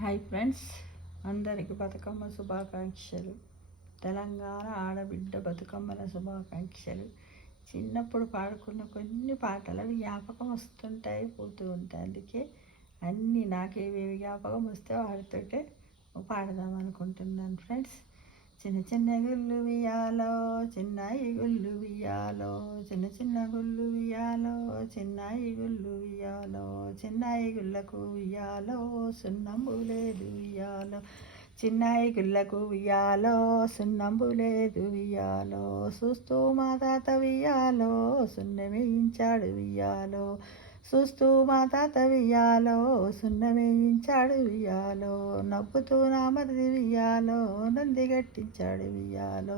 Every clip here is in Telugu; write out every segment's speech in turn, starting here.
హాయ్ ఫ్రెండ్స్, అందరికీ బతుకమ్మ శుభాకాంక్షలు. తెలంగాణ ఆడబిడ్డ బతుకమ్మల శుభాకాంక్షలు. చిన్నప్పుడు పాడుకున్న కొన్ని పాటలు జ్ఞాపకం వస్తుంటాయి, పోతూ ఉంటాయి. అందుకే అన్నీ నాకేవేవి జ్ఞాపకం వస్తే వాడితోటే పాడదాం అనుకుంటున్నాను ఫ్రెండ్స్. చిన్న చిన్న గుళ్ళు వియాలో, చిన్నాయి గుళ్ళు వియాలో, చిన్న చిన్న గుళ్ళు వియాలో, చిన్నాయి గుళ్ళు వియాలో, చిన్నాయి గుళ్ళకు వియాలో, సున్నంబు లేదు వియాలో, చిన్నాయి గుళ్ళకు వియాలో, సున్నంబు లేదు వియాలో, చూస్తూ మా తాత వియాలో, సున్నమేయించాడు వియాలో, చూస్తూ మా తాత వియాలో, సున్నమేయించాడు వియాలో, నవ్వుతూ నా మరిది వియాలో, నంది గట్టించాడు వియాలో,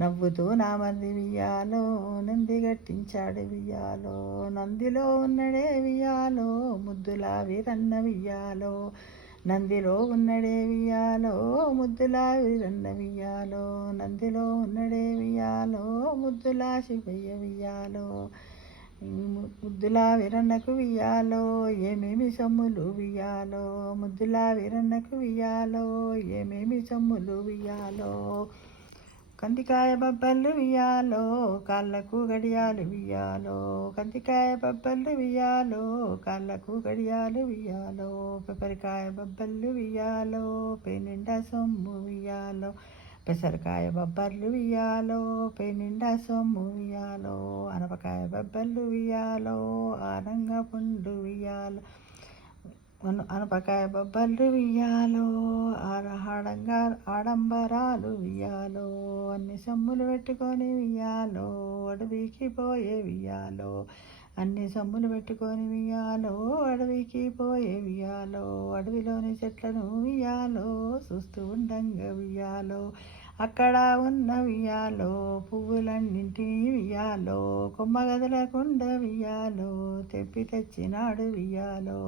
నవ్వుతూ నా మరిది వియాలో, నంది గట్టించాడు వియాలో, నందిలో ఉన్నడే వియాలో, ముద్దులా వీరన్న వియాలో, నందిలో ఉన్నడే వియాలో, ముద్దులా వీరన్న వియాలో, నందిలో ఉన్నడే వియాలో, ముద్దులా శివయ్య వియాలో, ముద్దులా వీరన్నకు వియాలో, ఏమేమి సొమ్ములు వియాలో, ముద్దులా వీరన్నకు వియాలో, ఏమేమి సొమ్ములు వియాలో, కందికాయ బబ్బళ్ళు వియాలో, కాళ్ళకు గడియాలు వియాలో, కందికాయ బబ్బళ్ళు వియాలో, కాళ్ళకు గడియాలు వియాలో, పెప్పరికాయ బబ్బళ్ళు వియాలో, పేనిండా సొమ్ము వియాలో, పెసరకాయ బొబ్బర్లు వియాలో, పేనిండా సొమ్ము వియాలో, అనపకాయ బొబ్బర్లు వియాలో, ఆనంగ పుండు వియాలో, అనపకాయ బొబ్బర్లు వియాలో, ఆడంబరాలు వియాలో, అన్ని సొమ్ములు పెట్టుకొని వియాలో, అడవికి పోయే వియాలో, అన్ని సొమ్ములు పెట్టుకొని వియాలో, అడవికి పోయే వియాలో, అడవిలోని చెట్లను వియాలో, చూస్తూ ఉండంగా వియాలో, అక్కడ ఉన్న వియాలో, పువ్వులన్నింటినీ వియాలో, కొమ్మగదలకుండ వియాలో, తెచ్చినాడు వియాలో,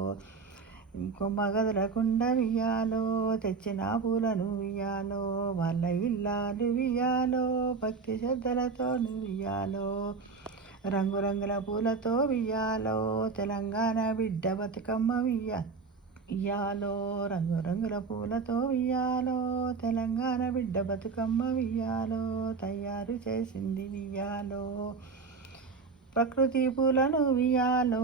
కొమ్మగదలకుండ వియాలో, తెచ్చిన పూలను వియాలో, వాళ్ళ ఇల్లాలు వియాలో, భక్తి శ్రద్ధలతో వియాలో, రంగురంగుల పూలతో వియాలో, తెలంగాణ బిడ్డ బతుకమ్మ వియాలో, రంగురంగుల పూలతో వియాలో, తెలంగాణ బిడ్డ బతుకమ్మ వియాలో, తయారు చేసింది వియాలో, ప్రకృతి పూలను వియాలో,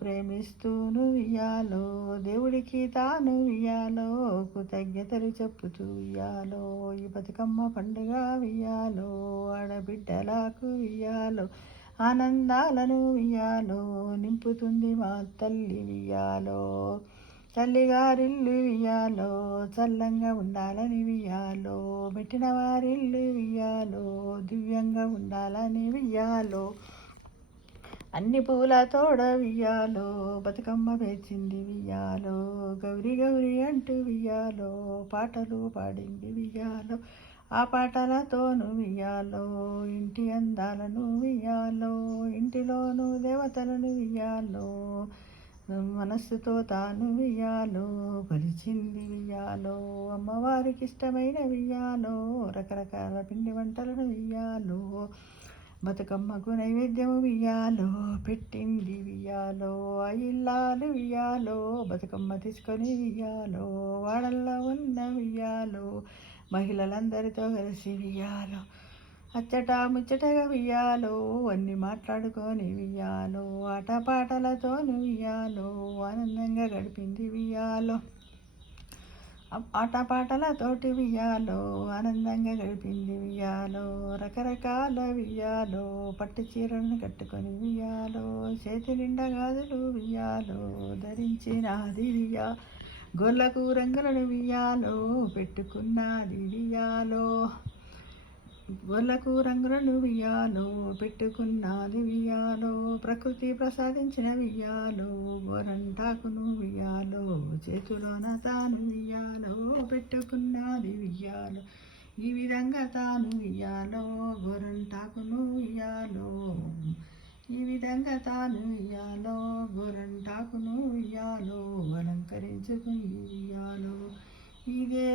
ప్రేమిస్తూను వియాలో, దేవుడికి తాను వియాలో, కృతజ్ఞతలు చెప్పుతూ వియాలో, ఈ బతుకమ్మ పండుగ వియాలో, ఆడబిడ్డలకు వియాలో, ఆనందాలను వియాలో, నింపుతుంది మా తల్లి వియాలో, తల్లిగారిల్లు వియాలో, చల్లంగా ఉండాలని వియాలో, పెట్టిన వారిల్లు వియాలో, దివ్యంగా ఉండాలని వియాలో, అన్ని పూల తోడ వియాలో, బతుకమ్మ పేర్చింది వియాలో, గౌరి గౌరి అంటూ వియాలో, పాటలు పాడింది వియాలో, ఆ పాటలతోను వియాలో, ఇంటి అందాలను వియాలో, ఇంటిలోను దేవతలను వియాలో, మనస్సుతో తాను వియాలో, కొలిచింది వియాలో, అమ్మవారికి ఇష్టమైన వియాలో, రకరకాల పిండి వంటలను వియాలో, బతుకమ్మకు నైవేద్యము వియాలో, పెట్టింది వియాలో, ఆ ఇల్లాలు వియాలో, బతుకమ్మ తీసుకొని వియాలో, వాడల్లో ఉన్న వియాలో, మహిళలందరితో కలిసి వియాలో, అచ్చట ముచ్చటగా వియాలో, అన్ని మాట్లాడుకొని వియాలో, ఆటపాటలతో వియాలో, ఆనందంగా గడిపింది వియాలో, ఆటపాటలతోటి వియాలో, ఆనందంగా గడిపింది వియాలో, రకరకాల వియాలో, పట్టు చీరలను కట్టుకొని వియాలో, చేతి నిండా గాజులు వియాలో, ధరించినది వియా, గొర్లకు రంగులను వియాలో, పెట్టుకున్నది వియాలో, గొర్లకు రంగులను వియాలో, పెట్టుకున్నది వియాలో, ప్రకృతి ప్రసాదించిన వియాలో, గోరంటాకును వియాలో, చేతిలోన తాను వియాలో, పెట్టుకున్నది వియాలో, ఈ విధంగా తాను వియాలో, గోరంటాకును వియాలో, ఈ విధంగా తాను వియాలో, గోరంటాకును వియాలో, అలంకరించుకుని వియాలో, ఇదే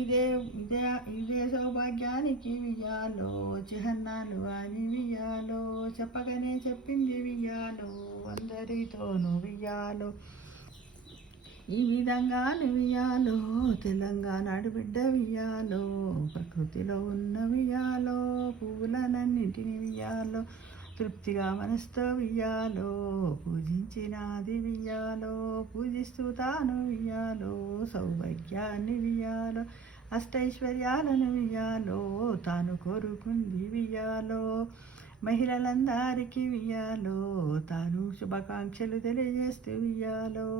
ఇదే ఇదే ఇదే సౌభాగ్యానికి వియాలో, చిహ్నాలు అని వియాలో, చెప్పగానే చెప్పింది వియాలో, అందరితోనూ వియాలో, ఈ విధంగా నువ్వియాలో తెలంగాణ ఆడబిడ్డ వియ్యాలో ప్రకృతిలో ఉన్న వియ్యాలో పువ్వులనన్నింటిని వియ్యాలో తృప్తిగా మనసుతో వియ్యాలో పూజించినాది వియ్యాలో పూజిస్తూ తాను వియ్యాలో సౌభాగ్యాన్ని వియ్యాలో అష్టైశ్వర్యాలను వియ్యాలో తాను కోరుకుంది వియ్యాలో మహిళలందరికీ వియ్యాలో తాను శుభాకాంక్షలు తెలియజేస్తూ వియ్యాలో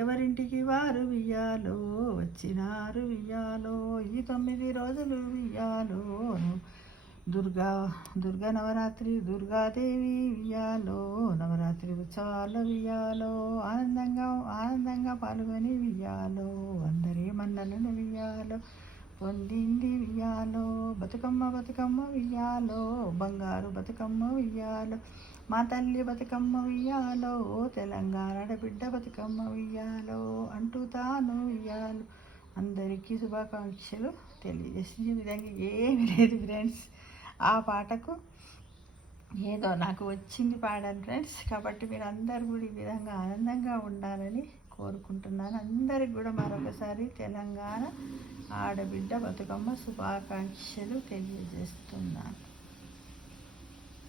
ఎవరింటికి వారు వియ్యాలో వచ్చినారు వియ్యాలో ఈ 9 రోజులు వియ్యాలో దుర్గా నవరాత్రి దుర్గాదేవి వియ్యాలో నవరాత్రి ఉత్సవాల్లో వియ్యాలో ఆనందంగా పాల్గొని వియ్యాలో అందరి మన్నలను వియ్యాలో పొందింది వియ్యాలో బతుకమ్మ వియ్యాలో బంగారు బతుకమ్మ వియ్యాలో మా తల్లి బతుకమ్మ వియ్యాలో తెలంగాణ ఆడబిడ్డ బతుకమ్మ వియ్యాలో అంటూ తాను వియ్యాలో అందరికీ శుభాకాంక్షలు తెలియజేసిన విధంగా ఏమీ లేదు ఫ్రెండ్స్. ఆ పాటకు ఏదో నాకు వచ్చింది పాడాను ఫ్రెండ్స్. కాబట్టి మీరు అందరు కూడా ఈ విధంగా ఆనందంగా ఉండాలని కోరుకుంటున్నాను. అందరికి కూడా మరొకసారి తెలంగాణ ఆడబిడ్డ బతుకమ్మ శుభాకాంక్షలు తెలియజేస్తున్నాను.